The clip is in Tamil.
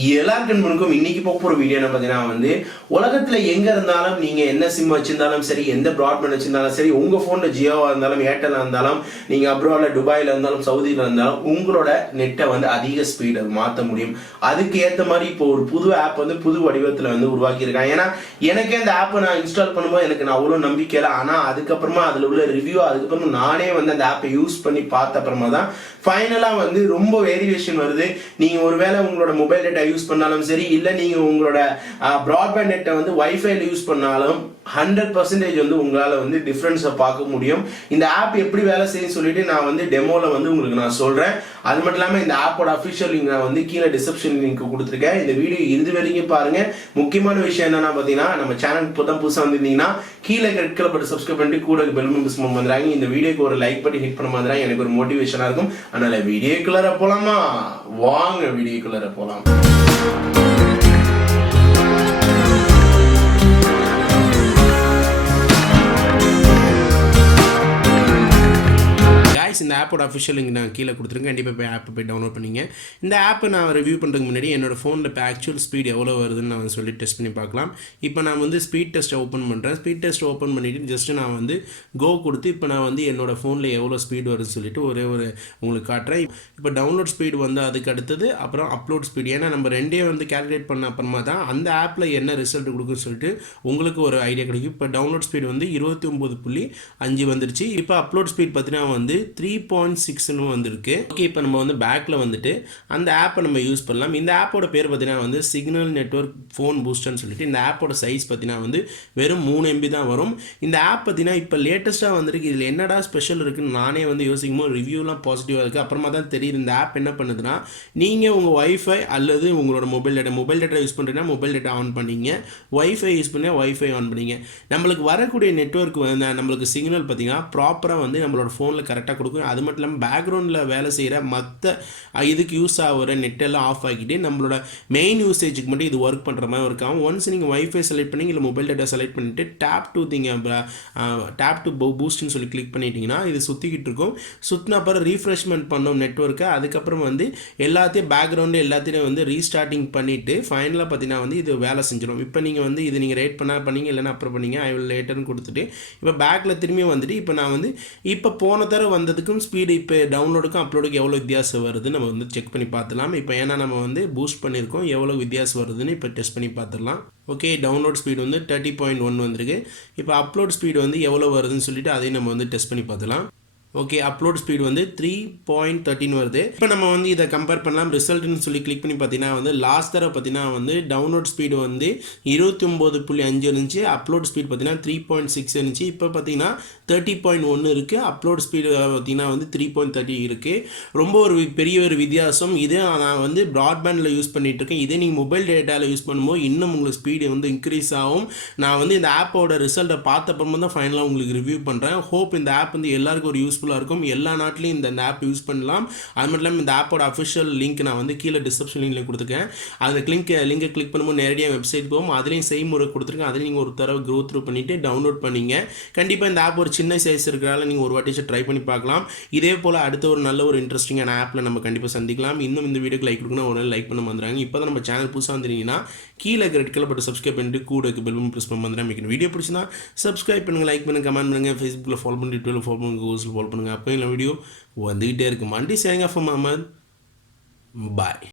எல்லாருக்கும் இன்னைக்கு போக போற வீடியோ என்ன பார்த்தீங்கன்னா உலகத்துல எங்க இருந்தாலும் நீங்க என்ன சிம் வச்சிருந்தாலும் சரி, எந்த ப்ராட்பேண்ட் வச்சிருந்தாலும் சரி, உங்க போன்ல ஜியோவா இருந்தாலும் ஏர்டெல்லா இருந்தாலும், நீங்க அப்ராட்ல துபாயில இருந்தாலும் சவுதியில இருந்தாலும் உங்களோட நெட்டை அதிக ஸ்பீடு மாற்ற முடியும். அதுக்கு ஏற்ற மாதிரி இப்போ ஒரு புது ஆப் புது வடிவத்துல உருவாக்கி இருக்காங்க. ஏன்னா எனக்கே அந்த ஆப்பை நான் இன்ஸ்டால் பண்ணும்போது எனக்கு நான் அவ்வளோ நம்பிக்கை இல்லை. ஆனா அதுக்கப்புறமா அதுல உள்ள ரிவ்யூ, அதுக்கப்புறமா நானே அந்த ஆப்பை யூஸ் பண்ணி பார்த்த அப்புறமா தான் ஃபைனலா ரொம்ப வேரியேஷன் வருது. நீங்க ஒருவேளை உங்களோட மொபைல் டேட்டா யூஸ் பண்ணாலும் சரி, இல்ல நீங்க உங்களோட பிராட்பேண்ட் நெட்டை வைஃபைல யூஸ் பண்ணாலும் 100% உங்களால டிஃபரன்ஸை பார்க்க முடியும். இந்த ஆப் எப்படி வேலை செய்யும் சொல்லிட்டு நான் டெமோல உங்களுக்கு நான் சொல்றேன். அது மட்டும் இல்லாம இந்த ஆப்போட அஃபிஷியல் லிங்க் நான் கீழே டிஸ்கிரிப்ஷன் லிங்க் கொடுத்துருக்கேன். இந்த வீடியோ இறுதி வரைக்கும் பாருங்க. முக்கியமான விஷயம் என்னன்னா பாத்தீங்கன்னா, நம்ம சேனலுக்கு புதுசா வந்திருந்தீங்கன்னா கீழே ரெட் கலர் பட்டன் சப்ஸ்கிரைப் பண்ணிட்டு கூட பெல் மிஸ் பண்ணுறாங்க. இந்த வீடியோக்கு ஒரு லைக் பண்ணி ஹிட் பண்ண மாதிரி எனக்கு ஒரு மோட்டிவேஷனா இருக்கும். அதனால வீடியோக்குள்ளார போலாமா? வாங்க வீடியோக்குள்ளார போலாம். இந்த ஆப்போட அஃபிஷியல் லிங்க் நான் கீழே கொடுத்துருங்க. கண்டிப்பாக போய் ஆப்பை போய் டவுன்லோட் பண்ணிங்க. இந்த ஆப்பை நான் ரிவ்யூ பண்ணுறதுக்கு முன்னாடி என்னோட ஃபோனில் இப்போ ஆக்சுவல் ஸ்பீட் எவ்வளோ வருதுன்னு நான் சொல்லி டெஸ்ட் பண்ணி பார்க்கலாம். இப்போ நான் ஸ்பீட் டெஸ்ட்டை ஓப்பன் பண்ணுறேன். ஸ்பீட் டெஸ்ட் ஓப்பன் பண்ணிவிட்டு ஜஸ்ட்டு நான் கோ கொடுத்து இப்போ நான் என்னோட ஃபோனில் எவ்வளோ ஸ்பீட் வருதுன்னு சொல்லிட்டு ஒரே ஒரு உங்களுக்கு காட்டுறேன். இப்போ டவுன்லோட் ஸ்பீடு அதுக்கு அடுத்தது அப்புறம் அப்லோட் ஸ்பீடு. ஏன்னா நம்ம ரெண்டே கேல்குலேட் பண்ண அப்புறமா தான் அந்த ஆப்பில் என்ன ரிசல்ட் கொடுக்குன்னு சொல்லிட்டு உங்களுக்கு ஒரு ஐடியா கிடைக்கும். இப்போ டவுன்லோட் ஸ்பீடு 29.5 வந்துருச்சு. இப்போ அப்லோட் ஸ்பீட் பார்த்தீங்கன்னா 3.6 வந்திருக்கு. ஓகே, இப்போ நம்ம பேக்கில் அந்த ஆப்பை நம்ம யூஸ் பண்ணலாம். இந்த ஆப்போட பேர் பார்த்தீங்கன்னா சிக்னல் நெட்வொர்க் ஃபோன் பூஸ்டர்னு சொல்லிட்டு, இந்த ஆப்போட சைஸ் பார்த்தீங்கன்னா வெறும் 3 MB தான் வரும். இந்த ஆப் பார்த்தீங்கன்னா இப்போ லேட்டஸ்ட்டாக வந்திருக்கு. இதில் என்னடா ஸ்பெஷல் இருக்குன்னு நானே யோசிக்கும் போது ரிவ்யூலாம் பாசிட்டிவாக இருக்குது. அப்புறமா தான் தெரியுது இந்த ஆப் என்ன பண்ணுதுன்னா, நீங்கள் உங்கள் வைஃபை அல்லது உங்களோட மொபைல் டேட்டா யூஸ் பண்ணுறீங்கன்னா மொபைல் டேட்டா ஆன் பண்ணிங்க, வைஃபை யூஸ் பண்ணால் வைஃபை ஆன் பண்ணிங்க. நம்மளுக்கு வரக்கூடிய நெட்வொர்க் நம்மளுக்கு சிக்னல் பார்த்தீங்கன்னா ப்ராப்பராக நம்மளோட ஃபோனில் கரெக்டாக கொடுக்கும். அது மட்டும் இல்லாமல் பேக்ரவுண்டில் வேலை செய்கிற மற்ற இதுக்கு யூஸ் ஆகிற நெட்டெல்லாம் ஆஃப் ஆகிட்டு நம்மளோட மெயின் யூசேஜுக்கு மட்டும் இது ஒர்க் பண்ணுற மாதிரி ஒர்க் ஆகும். ஒன்ஸ் நீங்கள் வைஃபை செலக்ட் பண்ணி இல்லை மொபைல் டேட்டா செலக்ட் பண்ணிவிட்டு டேப் டு பூஸ்ட்னு சொல்லி கிளிக் பண்ணிட்டீங்கன்னா இது சுற்றிக்கிட்டு இருக்கும். சுற்றின அப்புறம் ரீஃப்ரெஷ்மெண்ட் பண்ணோம் நெட்வொர்க்கை. அதுக்கப்புறம் எல்லாத்தையும் பேக்ரவுண்டு எல்லாத்தையும் ரீஸ்டார்டிங் பண்ணிவிட்டு ஃபைனலாக பார்த்தீங்கன்னா இது வேலை செஞ்சிடும். இப்போ நீங்கள் இது நீங்கள் ரேட் பண்ணீங்க இல்லைன்னா அப்புறம் பண்ணீங்க ஐ வில் லேட்டர்னு கொடுத்துட்டு இப்போ பேக்கில் திரும்பி இப்போ நான் இப்போ போன தடவை வந்ததுக்கும் ஸ்பீடு இப்போ டவுன்லோடுக்கும் அப்லோடுக்கும் எவ்வளோ வித்தியாசம் வருதுன்னு நம்ம செக் பண்ணி பார்த்துலாம். இப்போ ஏன்னா நம்ம பூஸ்ட் பண்ணியிருக்கோம், எவ்வளோ வித்தியாசம் வருதுன்னு இப்போ டெஸ்ட் பண்ணி பார்த்துடலாம். ஓகே, டவுன்லோட் ஸ்பீடு 30.1 வந்திருக்கு. இப்போ அப்லோட் ஸ்பீடு எவ்வளோ வருதுன்னு சொல்லிட்டு அதையும் நம்ம டெஸ்ட் பண்ணி பார்த்துலாம். ஓகே, அப்லோட் ஸ்பீடு 3.13 வருது. இப்போ நம்ம இதை கம்பேர் பண்ணலாம். ரிசல்ட்னு சொல்லி கிளிக் பண்ணி பார்த்தீங்கன்னா லாஸ்ட் தடவை பார்த்தீங்கன்னா டவுன்லோட் ஸ்பீடு 29.5 இருந்துச்சு. அப்லோட் ஸ்பீட் பார்த்தீங்கன்னா 3.6 இருந்துச்சு. இப்போ பார்த்தீங்கன்னா 30.1 இருக்குது. அப்லோட் ஸ்பீடு பார்த்தீங்கன்னா 3.30 இருக்குது. ரொம்ப ஒரு பெரிய ஒரு வித்தியாசம். இதே நான் ப்ராட்பேண்டில் யூஸ் பண்ணிட்டு இருக்கேன். இதே நீங்கள் மொபைல் டேட்டாவில் யூஸ் பண்ணும்போது இன்னும் உங்களுக்கு ஸ்பீடு இன்க்ரீஸ் ஆகும். நான் இந்த ஆப்போட ரிசல்ட்டை பார்த்த அப்புறமா தான் ஃபைனலாக உங்களுக்கு ரிவ்யூ பண்ணுறேன். ஹோப் இந்த ஆப் எல்லாருக்கும் ஒரு யூஸ்ஃபுல்லாக இருக்கும். எல்லா நாட்டிலையும் இந்த ஆப் யூஸ் பண்ணலாம். அது மட்டும் இல்லாமல் இந்த ஆப்போட அஃபிஷியல் லிங்க் நான் கீழே டிஸ்கிரிப்ஷன் லிங்க்ல கொடுத்துருக்கேன். அந்த லிங்கை கிளிக் பண்ணும்போது நேரடியாக வெப்சைட் போகும். அதுலேயும் செய்முறை கொடுத்துருக்கேன். அதில் நீங்கள் ஒரு தடவை க்ரோ த்ரூ பண்ணிவிட்டு டவுன்லோட் பண்ணிங்க. கண்டிப்பாக இந்த ஆப் ஒரு சின்ன சைஸ் இருக்கிறதால நீங்கள் ஒரு வாட்டி ட்ரை பண்ணி பார்க்கலாம். இதே போல் அடுத்த ஒரு நல்ல ஒரு இன்ட்ரெஸ்டிங்கான ஆப்பில் நம்ம கண்டிப்பாக சந்திக்கலாம். இன்னும் இந்த வீடியோக்கு லைக் கொடுக்கணும், ஒரு லைக் பண்ண வந்துடுறாங்க. இப்போ தான் நம்ம சேனல் புதுசாக வந்துருங்கன்னா கீழே ரெட் கலர் பட்டன் சப்ஸ்கிரைப் பண்ணிட்டு கூட பெல் ப்ரெஸ் பண்ண வந்துடுறேன். வீடியோ பிடிச்சினா சப்ஸ்கிரைப் பண்ணுங்கள், லைக் பண்ணுங்கள், கமெண்ட் பண்ணுங்கள், ஃபேஸ்புக்கில் ஃபாலோ பண்ணி ட்விட்டரில் ஃபாலோ பண்ணுங்கள், கூகுளில் ஃபாலோ பண்ணுங்கள். அப்போ இல்லை வீடியோ வந்துகிட்டே இருக்கு. மண்டி சேங்க ஃப்ரம் அஹமத். பாய்.